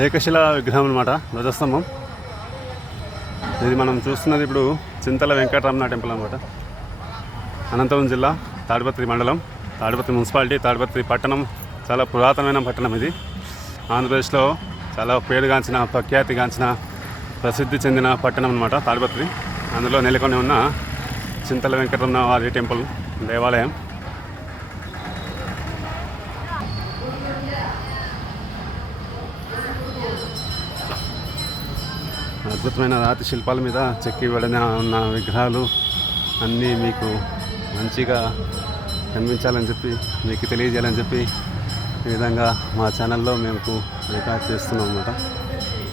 ఏకశిల విగ్రహం అనమాట, ధ్వజస్తంభం. ఇది మనం చూస్తున్నది ఇప్పుడు చింతల వెంకటరమణ టెంపుల్ అనమాట. అనంతపురం జిల్లా, తాడిపత్రి మండలం, తాడిపత్రి మున్సిపాలిటీ, తాడిపత్రి పట్టణం. చాలా పురాతనమైన పట్టణం ఇది. ఆంధ్రప్రదేశ్లో చాలా పేరుగాంచిన, ప్రఖ్యాతిగాంచిన, ప్రసిద్ధి చెందిన పట్టణం అనమాట తాడిపత్రి. అందులో నెలకొని ఉన్న చింతల వెంకటరమణ వారి టెంపుల్, దేవాలయం. అద్భుతమైన రాతి శిల్పాల మీద చెక్కి పడిన ఉన్న విగ్రహాలు అన్నీ మీకు మంచిగా కనిపించాలని చెప్పి, మీకు తెలియజేయాలని చెప్పి ఈ విధంగా మా ఛానల్లో మేము రికార్డ్ చేస్తున్నాం అన్నమాట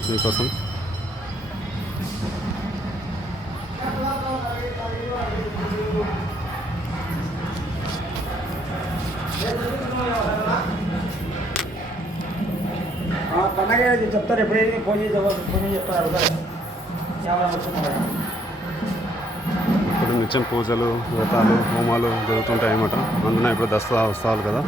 మీకోసం. పండగ చెప్తారు, ఎప్పుడైతే ఫోన్ చేసి చెప్తారు. ఇప్పుడు నిత్యం పూజలు, వ్రతాలు, హోమాలు జరుగుతుంటాయి అన్నమాట. అందున ఇప్పుడు దసరా ఉత్సవాలు కదా.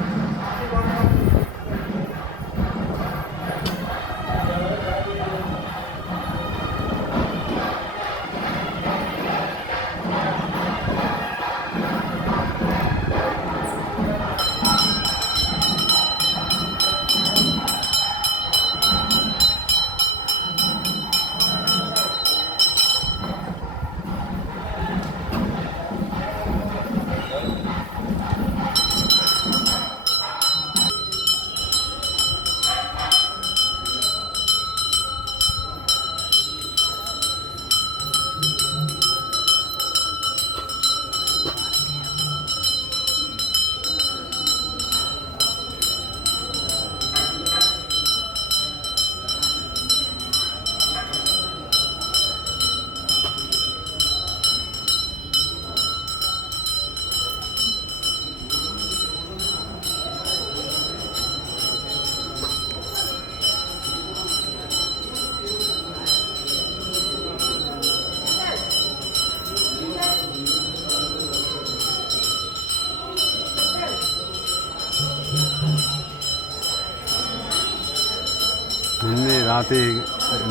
అన్ని రాతి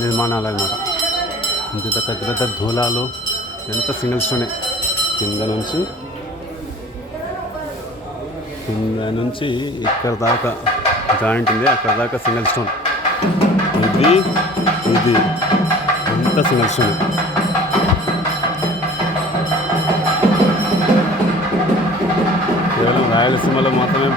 నిర్మాణాలు అన్నమాట. ఇంత పెద్ద పెద్ద ధూలాలు, ఎంత సింగిల్ స్టోనే. కింద నుంచి ఇక్కడ దాకా జాయింట్ ఉంది, అక్కడ దాకా సింగిల్ స్టోన్. ఇది ఎంత సింగిల్ స్టోన్. కేవలం రాయలసీమలో మాత్రమే